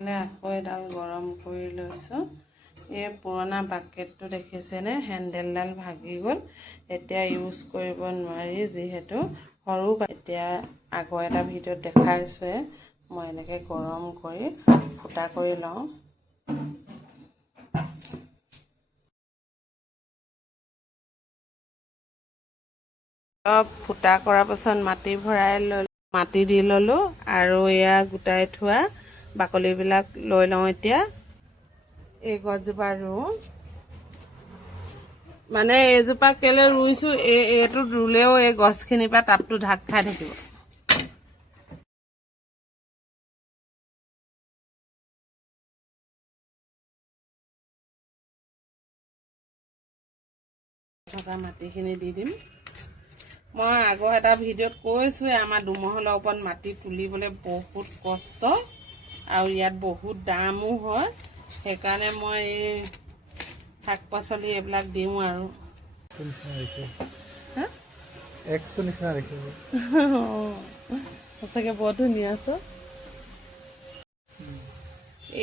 আকৌ এডাল গৰম কৰি লৈছোঁ। এই পুৰণা বাকেটটো দেখিছেনে, হেণ্ডেলডাল ভাগি গ'ল। এতিয়া ইউজ কৰিব নোৱাৰি যিহেতু সৰু। এতিয়া আগৰ এটা ভিডিঅ'ত দেখাইছোৱে, মই এনেকৈ গৰম কৰি ফুটা কৰি লওঁ। অলপ ফুটা কৰাৰ পাছত মাটি ভৰাই ল'লোঁ, মাটি দি ল'লোঁ আৰু এয়া গোটাই থোৱা বাকলিবিলাক লৈ লওঁ। এতিয়া এই গছজোপা ৰুওঁ, মানে এইজোপা কেলে ৰুইছোঁ, এইটোত ৰুলেও এই গছখিনিৰ পৰা টাবটো ঢাক খাই থাকিব। থকা মাটিখিনি দি দিম। মই আগৰ এটা ভিডিঅ'ত কৈছোঁৱে, আমাৰ দুমহলৰ ওপৰত মাটি তুলিবলৈ বহুত কষ্ট আৰু ইয়াত বহুত দামো হয়। সেইকাৰণে মই এই শাক পাচলি এইবিলাক দিওঁ আৰু সঁচাকৈ বৰ ধুনীয়া আছে।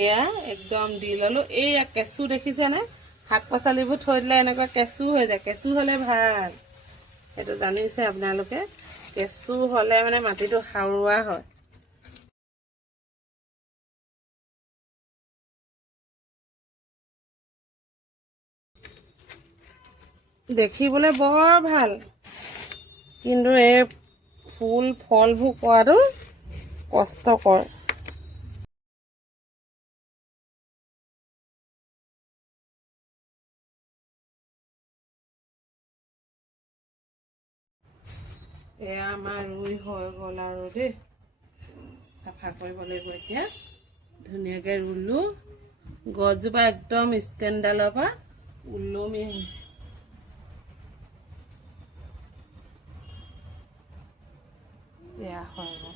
এয়া একদম দি ল'লোঁ। এইয়া কেঁচু দেখিছেনে, শাক পাচলিবোৰ থৈ দিলে এনেকুৱা কেঁচু হৈ যায়। কেঁচু হ'লে ভাল, সেইটো জানিছে আপোনালোকে। কেঁচু হ'লে মানে মাটিটো সাৰুৱা হয়। দেখিবলৈ বৰ ভাল, কিন্তু এই ফুল ফলবোৰ কৰাটো কষ্টকৰ। এয়া আমাৰ ৰুই হৈ গ'ল আৰু দেই, চাফা কৰিব লাগিব এতিয়া। ধুনীয়াকৈ ৰুলোঁ, গছজোপা একদম ষ্টেণ্ডডালৰ পৰা ওলমি আহিছে। এয়া হৈ গ'ল।